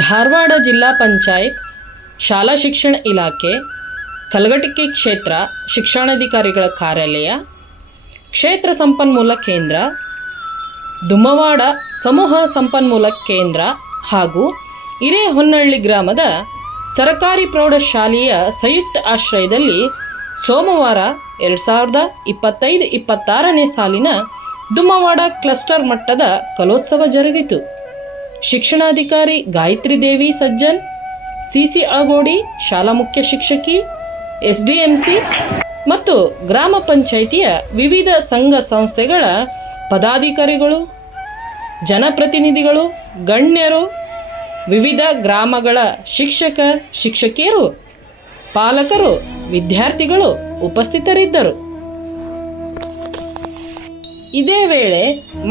ಧಾರವಾಡ ಜಿಲ್ಲಾ ಪಂಚಾಯತ್, ಶಾಲಾ ಶಿಕ್ಷಣ ಇಲಾಖೆ, ಕಲಘಟಕಿ ಕ್ಷೇತ್ರ ಶಿಕ್ಷಣಾಧಿಕಾರಿಗಳ ಕಾರ್ಯಾಲಯ, ಕ್ಷೇತ್ರ ಸಂಪನ್ಮೂಲ ಕೇಂದ್ರ, ದುಮ್ಮವಾಡ ಸಮೂಹ ಸಂಪನ್ಮೂಲ ಕೇಂದ್ರ ಹಾಗೂ ಹಿರೇಹೊನ್ನಳ್ಳಿ ಗ್ರಾಮದ ಸರಕಾರಿ ಪ್ರೌಢಶಾಲೆಯ ಸಂಯುಕ್ತ ಆಶ್ರಯದಲ್ಲಿ ಸೋಮವಾರ ಎರಡು ಸಾವಿರದ ಇಪ್ಪತ್ತೈದು ಇಪ್ಪತ್ತಾರನೇ ಸಾಲಿನ ದುಮ್ಮವಾಡ ಕ್ಲಸ್ಟರ್ ಮಟ್ಟದ ಕಲೋತ್ಸವ ಜರುಗಿತು. ಶಿಕ್ಷಣಾಧಿಕಾರಿ ಗಾಯತ್ರಿ ದೇವಿ ಸಜ್ಜನ್, ಸಿಸಿ ಅಳಗೋಡಿ ಶಾಲಾ ಮುಖ್ಯ ಶಿಕ್ಷಕಿ, ಎಸ್ಡಿಎಂಸಿ ಮತ್ತು ಗ್ರಾಮ ಪಂಚಾಯಿತಿಯ ವಿವಿಧ ಸಂಘ ಸಂಸ್ಥೆಗಳ ಪದಾಧಿಕಾರಿಗಳು, ಜನಪ್ರತಿನಿಧಿಗಳು, ಗಣ್ಯರು, ವಿವಿಧ ಗ್ರಾಮಗಳ ಶಿಕ್ಷಕ, ಶಿಕ್ಷಕಿಯರು, ಪಾಲಕರು, ವಿದ್ಯಾರ್ಥಿಗಳು ಉಪಸ್ಥಿತರಿದ್ದರು. ಇದೇ ವೇಳೆ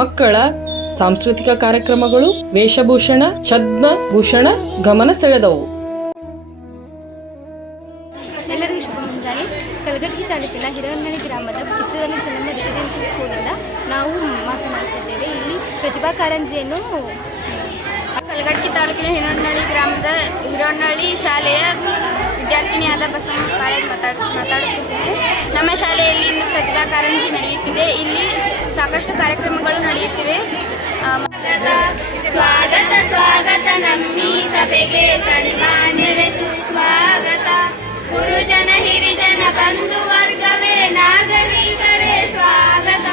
ಮಕ್ಕಳ ಸಾಂಸ್ಕೃತಿಕ ಕಾರ್ಯಕ್ರಮಗಳು ವೇಷಭೂಷಣ ಛದ್ಮಭೂಷಣ ಗಮನ ಸೆಳೆದವು. ಎಲ್ಲರಿಗೂ ಶುಭ ಮುಂಜಾನೆ. ಕಲಘಟಗಿ ತಾಲೂಕಿನ ಹಿರವನ್ನಳ್ಳಿ ಗ್ರಾಮದ ಕಿತ್ತೂರಲ್ಲಿ ಚೆನ್ನಮ್ಮ ರೆಸಿಡೆನ್ಷಿಯಲ್ ಸ್ಕೂಲಿಂದ ನಾವು ಮಾತನಾಡುತ್ತಿದ್ದೇವೆ. ಇಲ್ಲಿ ಪ್ರತಿಭಾ ಕಾರಂಜಿಯನ್ನು ಕಲಘಟಗಿ ತಾಲೂಕಿನ ಹಿರಣ್ಣಳ್ಳಿ ಗ್ರಾಮದ ಹಿರವನ್ನಳ್ಳಿ ಶಾಲೆಯ ವಿದ್ಯಾರ್ಥಿನಿಯಾದ ಬಸವಣ್ಣ ಕಾಳೇಜ್ ಮಾತಾಡ್ ಮಾತಾಡುತ್ತಿದ್ದೇನೆ ನಮ್ಮ ಶಾಲೆಯಲ್ಲಿ ಇಂದು ಪ್ರತಿಭಾ ಕಾರಂಜಿ ನಡೆಯುತ್ತಿದೆ. ಇಲ್ಲಿ ಸಾಕಷ್ಟು ಕಾರ್ಯಕ್ರಮಗಳು ನಡೆಯುತ್ತಿವೆ. ಸ್ವಾಗತ ಸ್ವಾಗತ ನಮ್ಮಿ ಸಭೆಗೆ ಸನ್ಮಾನ್ಯರೇ ಸುಸ್ವಾಗತ. ಗುರುಜನ ಹಿರಿಜನ ಬಂಧು ವರ್ಗವೇ ನಾಗರಿಕರೇ ಸ್ವಾಗತ.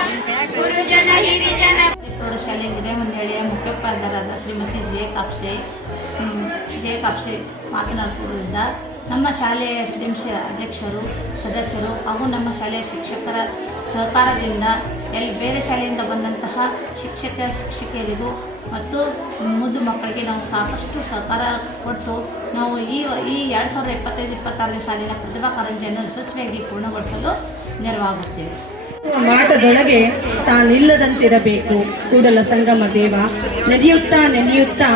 ಗುರುಜನ ಹಿರಿಜನ ಪ್ರೌಢಶಾಲೆ ಹಿರೇಮಂಡಳಿಯ ಮುಖ್ಯೋಪಾಧ್ಯಾಯರಾದ ಶ್ರೀಮತಿ ಜೆ ಕಾಪ್ಸೆ ಜಯ ಜೆ ಕಾಪ್ಸೆ ಮಾತನಾಡುತ್ತಿದ್ದರಿಂದ ನಮ್ಮ ಶಾಲೆಯ ಎಸ್ ಡಿ ಎಂ ಸಿ ಅಧ್ಯಕ್ಷರು, ಸದಸ್ಯರು ಹಾಗೂ ನಮ್ಮ ಶಾಲೆಯ ಶಿಕ್ಷಕರ ಸಹಕಾರದಿಂದ ಎಲ್ಲಿ ಬೇರೆ ಶಾಲೆಯಿಂದ ಬಂದಂತಹ ಶಿಕ್ಷಕ, ಶಿಕ್ಷಕಿಯರಿಗೂ ಮತ್ತು ಮುದ್ದು ಮಕ್ಕಳಿಗೆ ನಾವು ಸಾಕಷ್ಟು ಸಹಕಾರ ಕೊಟ್ಟು ನಾವು ಈ ಈ ಎರಡು ಸಾವಿರದ ಇಪ್ಪತ್ತೈದು, ಇಪ್ಪತ್ತಾರನೇ ಸಾಲಿನ ಪ್ರತಿಭಾ ಕಾರಂಜಿಯನ್ನು ಯಶಸ್ವಿಯಾಗಿ ಪೂರ್ಣಗೊಳಿಸಲು ನೆರವಾಗುತ್ತೇವೆ. ಮಾಟದೊಳಗೆ ತಾನಿಲ್ಲದಂತಿರಬೇಕು. ಕೂಡಲ ಸಂಗಮ ದೇವ, ನೆನೆಯುತ್ತಾ ನೆನೆಯುತ್ತಾ,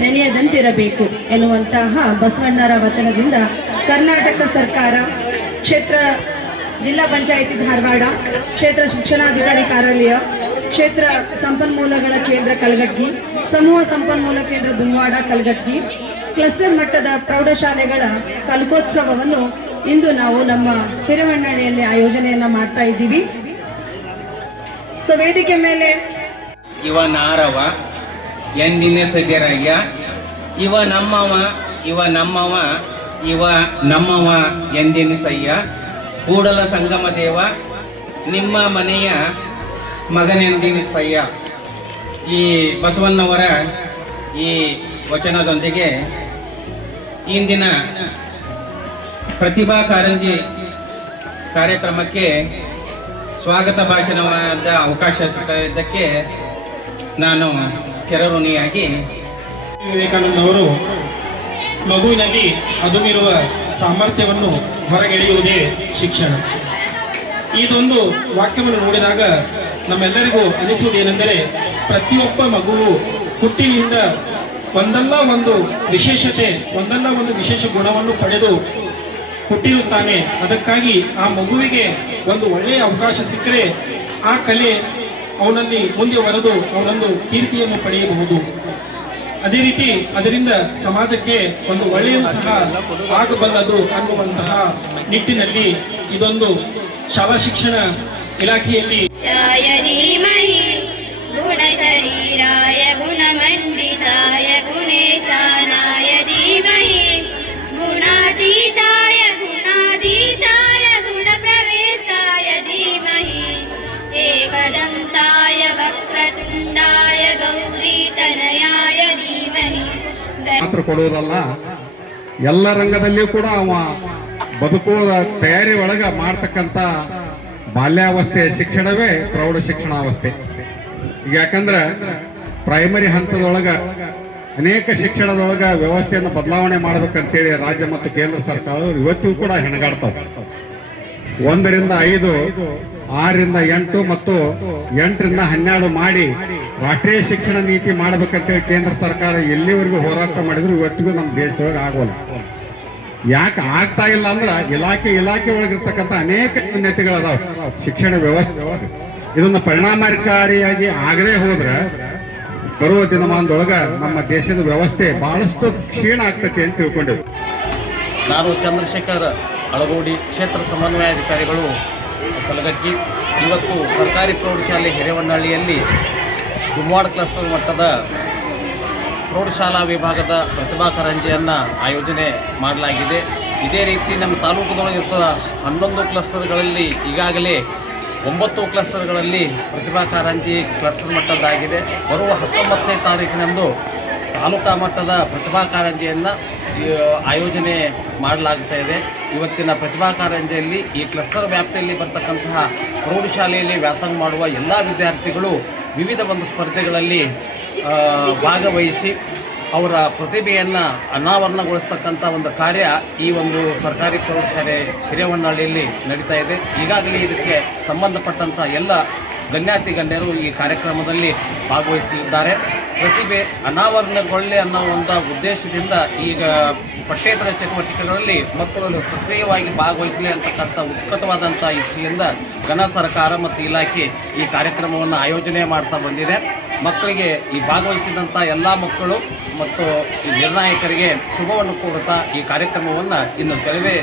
ನೆನೆಯದಂತಿರಬೇಕು ಎನ್ನುವಂತಹ ಬಸವಣ್ಣರ ವಚನದಿಂದ ಕರ್ನಾಟಕ ಸರ್ಕಾರ, ಕ್ಷೇತ್ರ, ಜಿಲ್ಲಾ ಪಂಚಾಯಿತಿ ಧಾರವಾಡ, ಕ್ಷೇತ್ರ ಶಿಕ್ಷಣಾಧಿಕಾರಿ ಕಾರ್ಯಾಲಯ, ಕ್ಷೇತ್ರ ಸಂಪನ್ಮೂಲಗಳ ಕೇಂದ್ರ ಕಲಘಟ್ಟಿ ಸಮೂಹ ಸಂಪನ್ಮೂಲ ಕೇಂದ್ರ ದುಮ್ವಾಡ ಕಲಘಟ್ಟಿ ಕ್ಲಸ್ಟರ್ ಮಟ್ಟದ ಪ್ರೌಢಶಾಲೆಗಳ ಕಲ್ಕೋತ್ಸವವನ್ನು ಇಂದು ನಾವು ನಮ್ಮ ಹಿರವಣ್ಣಳ್ಳಿಯಲ್ಲಿ ಆಯೋಜನೆಯನ್ನು ಮಾಡ್ತಾ ಇದ್ದೀವಿ. ಸೊ ವೇದಿಕೆ ಮೇಲೆ ಇವ ನಾರವ ಎಂದಿನ ಸದ್ಯರಯ್ಯ ಇವ ನಮ್ಮವ ಇವ ನಮ್ಮವ ಇವ ನಮ್ಮವ ಎಂದೆನಿಸಯ್ಯ ಕೂಡಲ ಸಂಗಮ ದೇವ, ನಿಮ್ಮ ಮನೆಯ ಮಗನೆಂದೆನಿಸಯ್ಯ ಈ ಬಸವಣ್ಣವರ ಈ ವಚನದೊಂದಿಗೆ ಇಂದಿನ ಪ್ರತಿಭಾ ಕಾರಂಜಿ ಕಾರ್ಯಕ್ರಮಕ್ಕೆ ಸ್ವಾಗತ ಭಾಷಣವಾದ ಅವಕಾಶ ಸಿಕ್ಕಿದ್ದಕ್ಕೆ ನಾನು ಕೆರಋಣಿಯಾಗಿ ವಿವೇಕಾನಂದ ಅವರು ಮಗುವಿನಲ್ಲಿ ಅದುಮಿರುವ ಸಾಮರ್ಥ್ಯವನ್ನು ಹೊರಗೆಳೆಯುವುದೇ ಶಿಕ್ಷಣ. ಇದೊಂದು ವಾಕ್ಯವನ್ನು ನೋಡಿದಾಗ ನಮ್ಮೆಲ್ಲರಿಗೂ ಅನಿಸುವುದೇನೆಂದರೆ ಪ್ರತಿಯೊಬ್ಬ ಮಗುವು ಹುಟ್ಟಿನಿಂದ ಒಂದಲ್ಲ ಒಂದು ವಿಶೇಷತೆ, ಒಂದಲ್ಲ ಒಂದು ವಿಶೇಷ ಗುಣವನ್ನು ಪಡೆದು ಹುಟ್ಟಿರುತ್ತಾನೆ. ಅದಕ್ಕಾಗಿ ಆ ಮಗುವಿಗೆ ಒಂದು ಒಳ್ಳೆಯ ಅವಕಾಶ ಸಿಕ್ಕರೆ ಆ ಕಲೆ ಅವನಲ್ಲಿ ಮುಂದೆ ಬರೆದು ಅವನೊಂದು ಕೀರ್ತಿಯನ್ನು ಪಡೆಯಬಹುದು. ಅದೇ ರೀತಿ ಅದರಿಂದ ಸಮಾಜಕ್ಕೆ ಒಂದು ಒಳ್ಳೆಯ ಸಹ ಆಗಬಲ್ಲದು ಅನ್ನುವಂತಹ ನಿಟ್ಟಿನಲ್ಲಿ ಇದೊಂದು ಶಾಲಾ ಶಿಕ್ಷಣ ಇಲಾಖೆಯಲ್ಲಿ ಮಾತ್ರ ಕೊಡುವುದಲ್ಲ ಎಲ್ಲ ರಂಗದಲ್ಲಿಯೂ ಕೂಡ ಅವ ಬದುಕುವ ತಯಾರಿ ಒಳಗ ಮಾಡ್ತಕ್ಕಂಥ ಬಾಲ್ಯಾವಸ್ಥೆಯ ಶಿಕ್ಷಣವೇ ಪ್ರೌಢ ಶಿಕ್ಷಣಾವಸ್ಥೆ. ಯಾಕಂದ್ರೆ ಪ್ರೈಮರಿ ಹಂತದೊಳಗ ಅನೇಕ ಶಿಕ್ಷಣದೊಳಗ ವ್ಯವಸ್ಥೆಯನ್ನು ಬದಲಾವಣೆ ಮಾಡ್ಬೇಕಂತೇಳಿ ರಾಜ್ಯ ಮತ್ತು ಕೇಂದ್ರ ಸರ್ಕಾರ ಇವತ್ತಿಗೂ ಕೂಡ ಹೆಣಗಾಡ್ತಾವ ಒಂದರಿಂದ ಐದು ಆರರಿಂದ ಎಂಟು ಮತ್ತು ಎಂಟರಿಂದ ಹನ್ನೆರಡು ಮಾಡಿ ರಾಷ್ಟ್ರೀಯ ಶಿಕ್ಷಣ ನೀತಿ ಮಾಡ್ಬೇಕಂತೇಳಿ ಕೇಂದ್ರ ಸರ್ಕಾರ ಎಲ್ಲಿವರೆಗೂ ಹೋರಾಟ ಮಾಡಿದ್ರು ಇವತ್ತಿಗೂ ನಮ್ಮ ದೇಶದೊಳಗೆ ಆಗೋಲ್ಲ. ಯಾಕೆ ಆಗ್ತಾ ಇಲ್ಲ ಅಂದ್ರೆ ಇಲಾಖೆ ಇಲಾಖೆ ಒಳಗಿರ್ತಕ್ಕಂಥ ಅನೇಕ ನ್ಯೂನತೆಗಳದಾವ. ಶಿಕ್ಷಣ ವ್ಯವಸ್ಥೆ. ಇದನ್ನು ಪರಿಣಾಮಕಾರಿಯಾಗಿ ಆಗದೆ ಹೋದ್ರೆ ಬರುವ ದಿನಮಾನದೊಳಗ ನಮ್ಮ ದೇಶದ ವ್ಯವಸ್ಥೆ ಬಹಳಷ್ಟು ಕ್ಷೀಣ ಆಗ್ತೈತಿ ಅಂತ ತಿಳ್ಕೊಂಡೇವೆ ನಾನು ಚಂದ್ರಶೇಖರ್ ಅಳಗೋಡಿ ಕ್ಷೇತ್ರ ಸಮನ್ವಯಾಧಿಕಾರಿಗಳು ಕಲಗಟ್ಟಿ ಇವತ್ತು ಸರ್ಕಾರಿ ಪ್ರೌಢಶಾಲೆ ಹಿರೇವನ್ನಹಳ್ಳಿಯಲ್ಲಿ ದುಮ್ವಾಡ ಕ್ಲಸ್ಟರ್ ಮಟ್ಟದ ಪ್ರೌಢಶಾಲಾ ವಿಭಾಗದ ಪ್ರತಿಭಾ ಕಾರಂಜಿಯನ್ನು ಆಯೋಜನೆ ಮಾಡಲಾಗಿದೆ. ಇದೇ ರೀತಿ ನಮ್ಮ ತಾಲೂಕದೊಳಗೆ ಇರುವ ಹನ್ನೊಂದು ಕ್ಲಸ್ಟರ್ಗಳಲ್ಲಿ ಈಗಾಗಲೇ ಒಂಬತ್ತು ಕ್ಲಸ್ಟರ್ಗಳಲ್ಲಿ ಪ್ರತಿಭಾ ಕಾರಂಜಿ ಕ್ಲಸ್ಟರ್ ಮಟ್ಟದ್ದಾಗಿದೆ. ಬರುವ ಹತ್ತೊಂಬತ್ತನೇ ತಾರೀಕಿನಂದು ತಾಲೂಕಾ ಮಟ್ಟದ ಪ್ರತಿಭಾ ಕಾರಂಜಿಯನ್ನು ಆಯೋಜನೆ ಮಾಡಲಾಗ್ತಾ ಇದೆ. ಇವತ್ತಿನ ಪ್ರತಿಭಾ ಕಾರಂಜಿಯಲ್ಲಿ ಈ ಕ್ಲಸ್ಟರ್ ವ್ಯಾಪ್ತಿಯಲ್ಲಿ ಬರ್ತಕ್ಕಂತಹ ಪ್ರೌಢಶಾಲೆಯಲ್ಲಿ ವ್ಯಾಸಂಗ ಮಾಡುವ ಎಲ್ಲ ವಿದ್ಯಾರ್ಥಿಗಳು ವಿವಿಧ ಒಂದು ಸ್ಪರ್ಧೆಗಳಲ್ಲಿ ಭಾಗವಹಿಸಿ ಅವರ ಪ್ರತಿಭೆಯನ್ನು ಅನಾವರಣಗೊಳಿಸ್ತಕ್ಕಂಥ ಒಂದು ಕಾರ್ಯ ಈ ಒಂದು ಸರ್ಕಾರಿ ಪ್ರೌಢಶಾಲೆ ಹಿರೇವನ್ನಹಳ್ಳಿಯಲ್ಲಿ ನಡೀತಾ ಇದೆ. ಈಗಾಗಲೇ ಇದಕ್ಕೆ ಸಂಬಂಧಪಟ್ಟಂಥ ಎಲ್ಲ ಗಣ್ಯಾತಿ ಗಣ್ಯರು ಈ ಕಾರ್ಯಕ್ರಮದಲ್ಲಿ ಭಾಗವಹಿಸಲಿದ್ದಾರೆ. ಪ್ರತಿಭೆ ಅನಾವರಣಗೊಳ್ಳಿ ಅನ್ನೋ ಒಂದು ಉದ್ದೇಶದಿಂದ ಈಗ ಪಠ್ಯೇತರ ಚಟುವಟಿಕೆಗಳಲ್ಲಿ ಮಕ್ಕಳು ಸಕ್ರಿಯವಾಗಿ ಭಾಗವಹಿಸಲಿ ಅಂತಕ್ಕಂಥ ಉತ್ಕಟವಾದಂಥ ಇಚ್ಛೆಯಿಂದ ಘನ ಸರ್ಕಾರ ಮತ್ತು ಇಲಾಖೆ ಈ ಕಾರ್ಯಕ್ರಮವನ್ನು ಆಯೋಜನೆ ಮಾಡ್ತಾ ಬಂದಿದೆ. ಮಕ್ಕಳಿಗೆ ಈ ಭಾಗವಹಿಸಿದಂಥ ಎಲ್ಲ ಮಕ್ಕಳು ಮತ್ತು ನಿರ್ಣಾಯಕರಿಗೆ ಶುಭವನ್ನು ಕೋರುತ್ತಾ ಈ ಕಾರ್ಯಕ್ರಮವನ್ನು ಇನ್ನು ಕೆಲವೇ